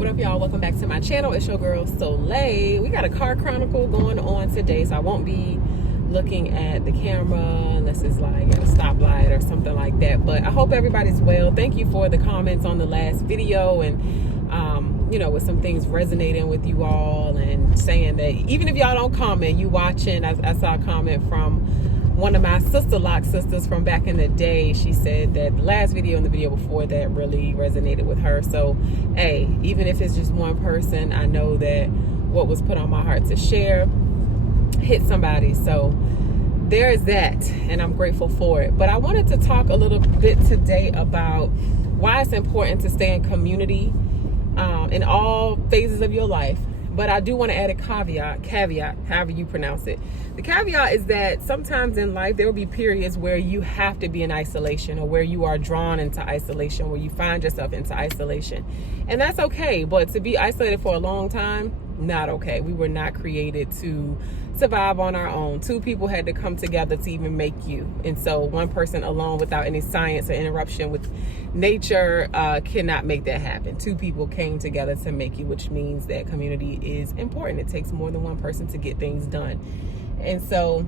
What up, y'all? Welcome back to my channel. It's your girl SolTribe. We got a car chronicle going on today, so I won't be looking at the camera unless it's like at a stoplight or something like that. But I hope everybody's well. Thank you for the comments on the last video, and with some things resonating with you all, and saying that even if y'all don't comment, you watching. I saw a comment from one of my sister lock sisters from back in the day. She said that the last video and the video before that really resonated with her. So hey, even if it's just one person, I know that what was put on my heart to share hit somebody. So there is that, and I'm grateful for it. But I wanted to talk a little bit today about why it's important to stay in community in all phases of your life. But I do want to add a caveat, however you pronounce it. The caveat is that sometimes in life, there will be periods where you have to be in isolation, or where you are drawn into isolation, where you find yourself into isolation. And that's okay. But to be isolated for a long time, not okay. We were not created to survive on our own. Two people had to come together to even make you. And so one person alone without any science or interruption with nature cannot make that happen. Two people came together to make you, which means that community is important. It takes more than one person to get things done. And so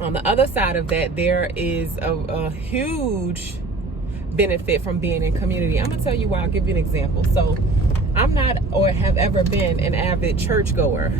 on the other side of that, there is a huge benefit from being in community. I'm gonna tell you why. I'll give you an example. So I'm not, or have ever been, an avid churchgoer,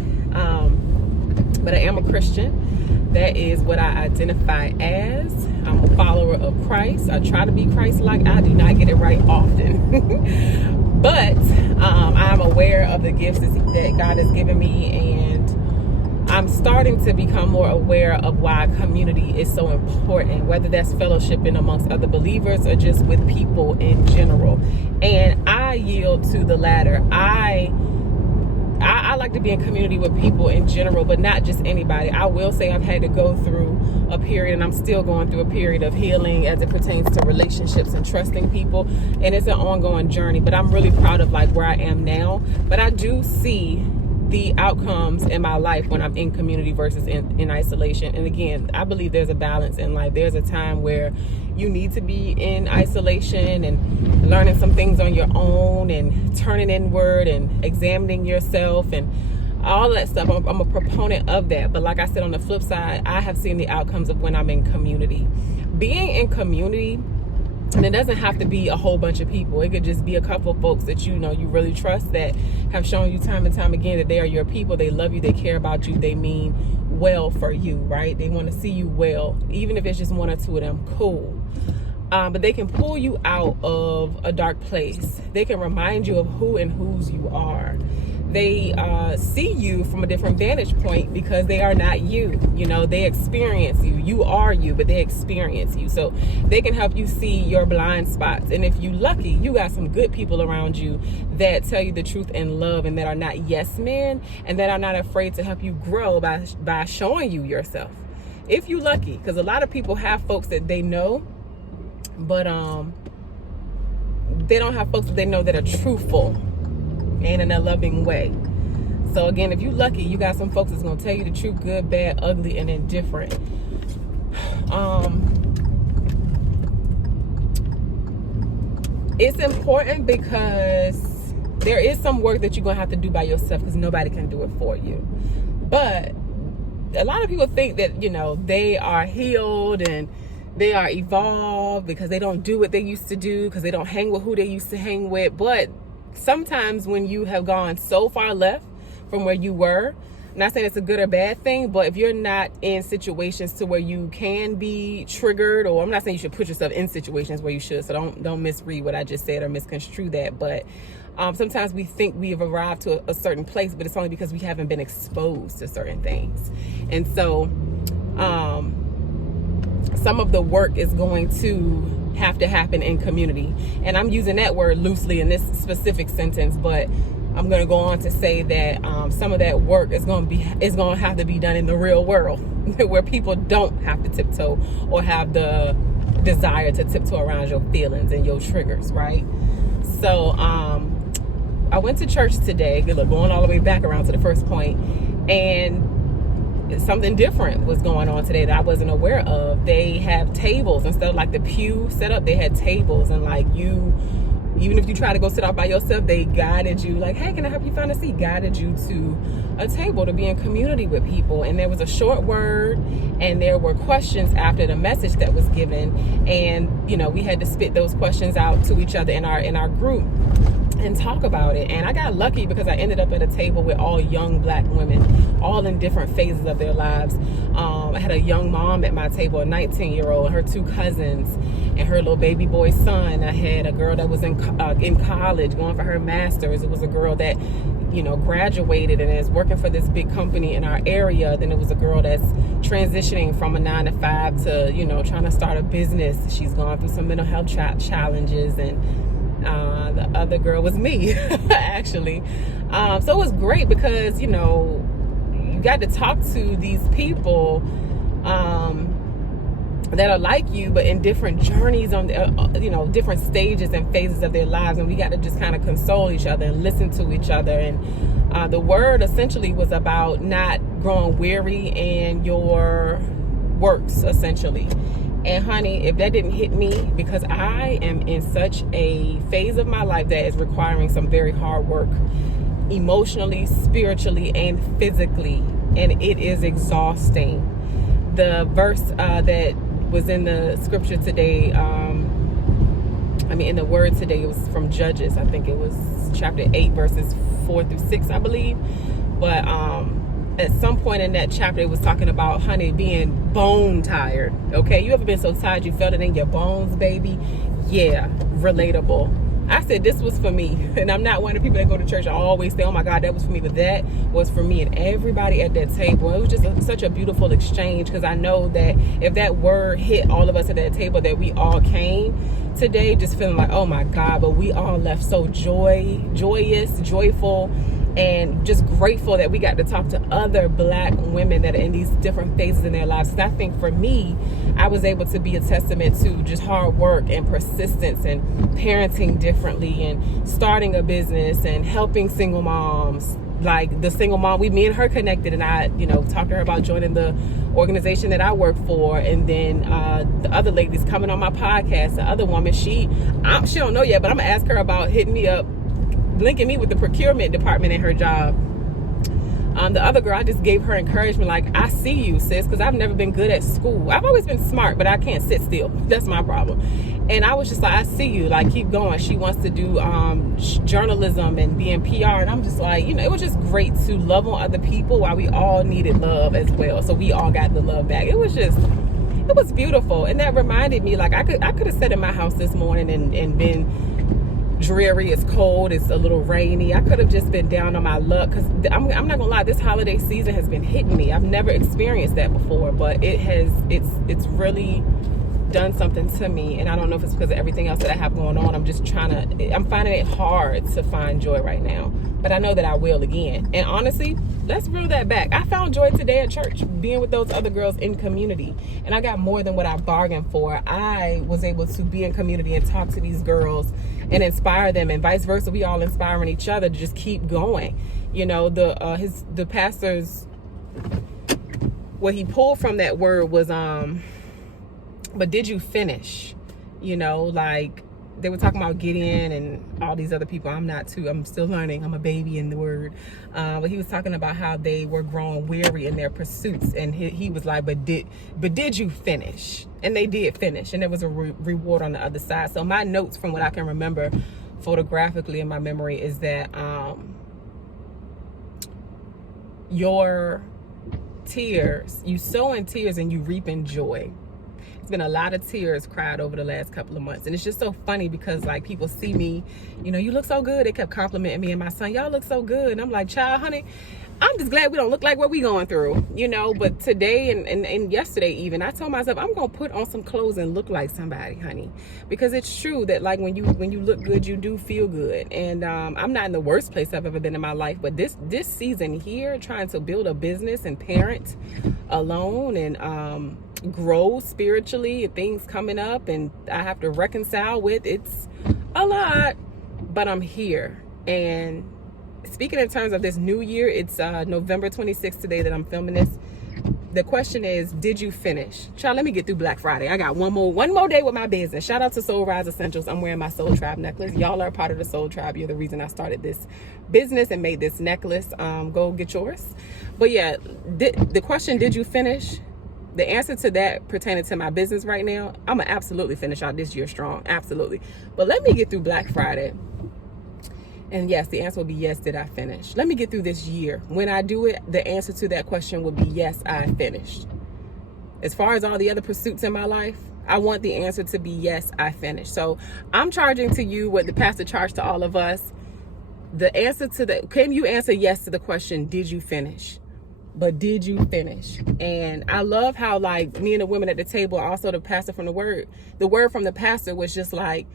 but I am a Christian. That is what I identify as. I'm a follower of Christ. I try to be Christ-like. I do not get it right often. But I'm aware of the gifts that God has given me, and I'm starting to become more aware of why community is so important, whether that's fellowshipping amongst other believers or just with people in general. And I yield to the latter. I like to be in community with people in general, but not just anybody. I will say I've had to go through a period, and I'm still going through a period of healing as it pertains to relationships and trusting people. And it's an ongoing journey, but I'm really proud of like where I am now. But I do see the outcomes in my life when I'm in community versus in isolation. And again, I believe there's a balance in life. There's a time where you need to be in isolation and learning some things on your own and turning inward and examining yourself and all that stuff. I'm a proponent of that. But like I said, on the flip side, I have seen the outcomes of when I'm in community. Being in community, and it doesn't have to be a whole bunch of people. It could just be a couple of folks that you really trust, that have shown you time and time again that they are your people. They love you. They care about you. They mean well for you, right? They want to see you well. Even if it's just one or two of them, cool. But they can pull you out of a dark place. They can remind you of who and whose you are. They see you from a different vantage point because they are not you. They experience you. You are you, but they experience you. So they can help you see your blind spots. And if you lucky, you got some good people around you that tell you the truth in love, and that are not yes men, and that are not afraid to help you grow by showing you yourself. If you lucky, because a lot of people have folks that they know, but they don't have folks that they know that are truthful and in a loving way. So again, if you lucky, you got some folks that's gonna tell you the truth, good, bad, ugly, and indifferent. It's important because there is some work that you're gonna have to do by yourself, because nobody can do it for you. But a lot of people think that they are healed and they are evolved because they don't do what they used to do, because they don't hang with who they used to hang with. But sometimes when you have gone so far left from where you were, I'm not saying it's a good or bad thing, but if you're not in situations to where you can be triggered, or I'm not saying you should put yourself in situations where you should, so don't misread what I just said or misconstrue that. But sometimes we think we have arrived to a certain place, but it's only because we haven't been exposed to certain things. And so some of the work is going to have to happen in community. And I'm using that word loosely in this specific sentence, but I'm going to go on to say that some of that work is going to have to be done in the real world, where people don't have to tiptoe or have the desire to tiptoe around your feelings and your triggers, right? So I went to church today, going all the way back around to the first point, and something different was going on today that I wasn't aware of. They have tables instead of like the pew setup. They had tables, and like you Even if you try to go sit out by yourself, they guided you, like, hey, can I help you find a seat? Guided you to a table to be in community with people. And there was a short word, and there were questions after the message that was given. And, you know, we had to spit those questions out to each other in our group and talk about it. And I got lucky because I ended up at a table with all young black women, all in different phases of their lives. I had a young mom at my table, a 19-year-old, and her two cousins, and her little baby boy son. I had a girl that was in college going for her master's. It was a girl that, you know, graduated and is working for this big company in our area. Then it was a girl that's transitioning from a 9-to-5 to, you know, trying to start a business. She's gone through some mental health challenges, and the other girl was me, actually. So it was great because, you know, you got to talk to these people that are like you, but in different journeys on, you know, different stages and phases of their lives. And we got to just kind of console each other and listen to each other. And the word essentially was about not growing weary in your works, essentially. And honey, if that didn't hit me, because I am in such a phase of my life that is requiring some very hard work, emotionally, spiritually, and physically, and it is exhausting. The verse that was in the scripture today, in the word today, it was from Judges. I think it was chapter 8, verses 4-6, I believe. But at some point in that chapter, it was talking about, honey, being bone tired. Okay, you ever been so tired you felt it in your bones, baby? Yeah, relatable. I said this was for me, and I'm not one of the people that go to church. I always say, oh my God, that was for me, but that was for me and everybody at that table. It was just such a beautiful exchange, because I know that if that word hit all of us at that table, that we all came today just feeling like, oh my God, but we all left so joyous, joyful, and just grateful that we got to talk to other black women that are in these different phases in their lives. And I think for me, I was able to be a testament to just hard work and persistence and parenting differently and starting a business and helping single moms. Like the single mom, me and her connected, and I, you know, talked to her about joining the organization that I work for. And then the other lady's coming on my podcast. The other woman, she don't know yet, but I'm gonna ask her about hitting me up, linking me with the procurement department in her job. The other girl, I just gave her encouragement, like, I see you, sis, because I've never been good at school. I've always been smart, but I can't sit still. That's my problem. And I was just like, I see you, like, keep going. She wants to do journalism and be in PR, and I'm just like, you know, it was just great to love on other people while we all needed love as well. So we all got the love back. It was beautiful. And that reminded me, like, I could have sat in my house this morning and been dreary, it's cold, it's a little rainy. I could have just been down on my luck, because I'm not gonna lie, this holiday season has been hitting me. I've never experienced that before, but it's really done something to me. And I don't know if it's because of everything else that I have going on. I'm finding it hard to find joy right now, but I know that I will again. And honestly, let's reel that back. I found joy today at church, being with those other girls in community, and I got more than what I bargained for. I was able to be in community and talk to these girls and inspire them, and vice versa. We all inspiring each other to just keep going. You know, the pastor's, what he pulled from that word was but did you finish? You know, like they were talking about Gideon and all these other people. I'm still learning. I'm a baby in the word. But he was talking about how they were growing weary in their pursuits. And he was like, but did you finish? And they did finish. And there was a reward on the other side. So my notes, from what I can remember photographically in my memory, is that your tears, you sow in tears and you reap in joy. It's been a lot of tears cried over the last couple of months. And it's just so funny because, like, people see me, you know, you look so good. They kept complimenting me and my son, y'all look so good. And I'm like, child, honey, I'm just glad we don't look like what we going through, you know. But today and yesterday even, I told myself I'm going to put on some clothes and look like somebody, honey. Because it's true that, like, when you look good, you do feel good. And I'm not in the worst place I've ever been in my life. But this season here, trying to build a business and parent alone and grow spiritually, and things coming up and I have to reconcile with, it's a lot, but I'm here. And speaking in terms of this new year, it's November 26th today that I'm filming this. The question is, did you finish? Child, let me get through Black Friday. I got one more day with my business. Shout out to SolTribe Essentials. I'm wearing my SolTribe necklace. Y'all are a part of the SolTribe. You're the reason I started this business and made this necklace. Go get yours. But yeah, the question, did you finish? The answer to that pertaining to my business right now, I'm going to absolutely finish out this year strong. Absolutely. But let me get through Black Friday. And yes, the answer will be yes, did I finish? Let me get through this year. When I do it, the answer to that question will be yes, I finished. As far as all the other pursuits in my life, I want the answer to be yes, I finished. So I'm charging to you what the pastor charged to all of us. The answer to can you answer yes to the question, did you finish? But did you finish? And I love how, like, me and the women at the table, also the pastor from the word from the pastor was just like,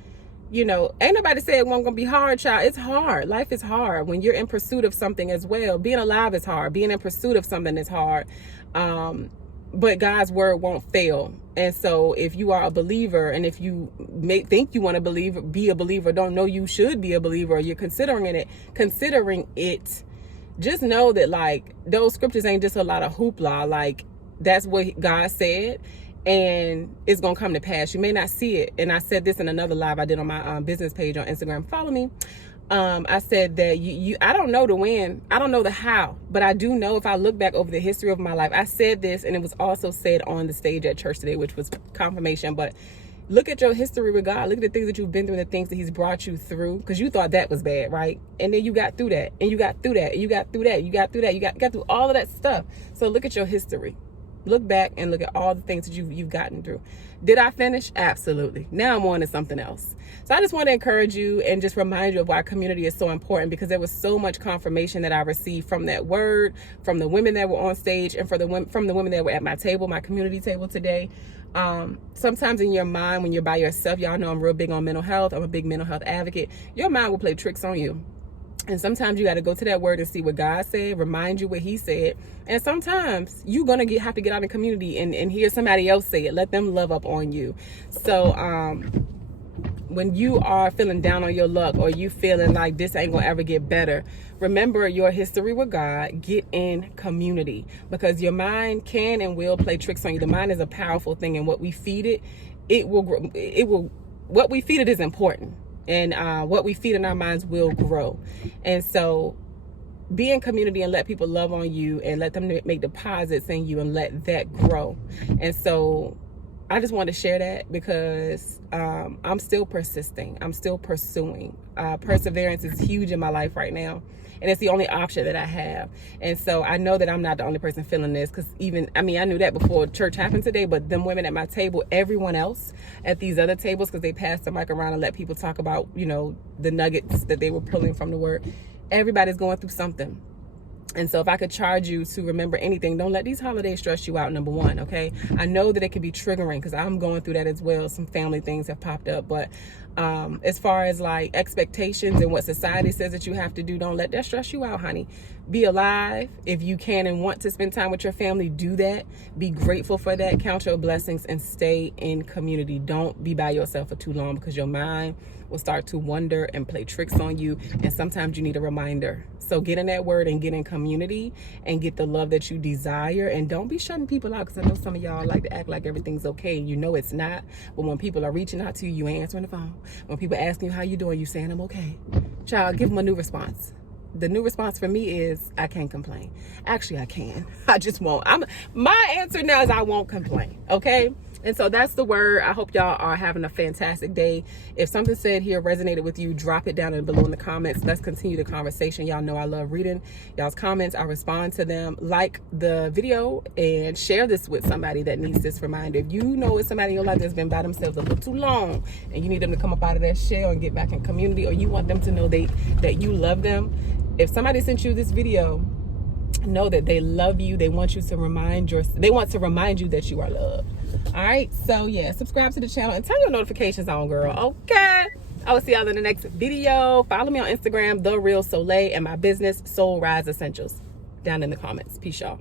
you know, ain't nobody said it wasn't gonna be hard, child. It's hard. Life is hard when you're in pursuit of something as well. Being alive is hard. Being in pursuit of something is hard. But God's word won't fail. And so if you are a believer, and if you may think you want to be a believer, don't know you should be a believer, or you're considering it, just know that, like, those scriptures ain't just a lot of hoopla. Like, that's what God said, and it's gonna come to pass. You may not see it, and I said this in another live I did on my business page on Instagram. Follow me. I said that I don't know the when, I don't know the how, but I do know if I look back over the history of my life. I said this, and it was also said on the stage at church today, which was confirmation. But look at your history with God. Look at the things that you've been through and the things that he's brought you through, because you thought that was bad, right? And then you got through that, and you got through that, and you got through that, you got through that, you got through all of that stuff. So look at your history. Look back and look at all the things that you've gotten through. Did I finish? Absolutely. Now I'm on to something else. So I just want to encourage you and just remind you of why community is so important, because there was so much confirmation that I received from that word, from the women that were on stage, and from the women that were at my table, my community table today. Sometimes in your mind, when you're by yourself, y'all know I'm real big on mental health. I'm a big mental health advocate. Your mind will play tricks on you. And sometimes you got to go to that word and see what God said, remind you what he said. And sometimes you're going to have to get out in community and hear somebody else say it. Let them love up on you. So when you are feeling down on your luck, or you feeling like this ain't going to ever get better, remember your history with God. Get in community, because your mind can and will play tricks on you. The mind is a powerful thing, and what we feed it, what we feed it is important. And what we feed in our minds will grow. And so be in community and let people love on you, and let them make deposits in you, and let that grow. And so I just want to share that, because I'm still persisting. I'm still pursuing. Perseverance is huge in my life right now. And it's the only option that I have. And so I know that I'm not the only person feeling this, because I knew that before church happened today, but them women at my table, everyone else at these other tables, because they passed the mic around and let people talk about, you know, the nuggets that they were pulling from the word. Everybody's going through something. And so if I could charge you to remember anything, don't let these holidays stress you out, number one, okay? I know that it can be triggering, because I'm going through that as well. Some family things have popped up. But as far as like expectations and what society says that you have to do, don't let that stress you out, honey. Be alive. If you can and want to spend time with your family, do that. Be grateful for that. Count your blessings and stay in community. Don't be by yourself for too long, because your mind will start to wonder and play tricks on you. And sometimes you need a reminder. So get in that word and get in community and get the love that you desire. And don't be shutting people out, because I know some of y'all like to act like everything's okay. You know it's not. But when people are reaching out to you, you ain't answering the phone. When people asking you how you doing, you saying I'm okay. Child, give them a new response. The new response for me is I can't complain. Actually, I can. I just won't. My answer now is I won't complain. Okay? And so that's the word. I hope y'all are having a fantastic day. If something said here resonated with you, drop it down below in the comments. Let's continue the conversation. Y'all know I love reading y'all's comments. I respond to them. Like the video and share this with somebody that needs this reminder. If you know it's somebody in your life that's been by themselves a little too long, and you need them to come up out of that shell and get back in community, or you want them to know that you love them, if somebody sent you this video, know that they love you. They want to remind you that you are loved. All right, so yeah, subscribe to the channel and turn your notifications on, girl. Okay, I will see y'all in the next video. Follow me on Instagram, The Real Soleil, and my business, SolTribe Essentials, down in the comments. Peace, y'all.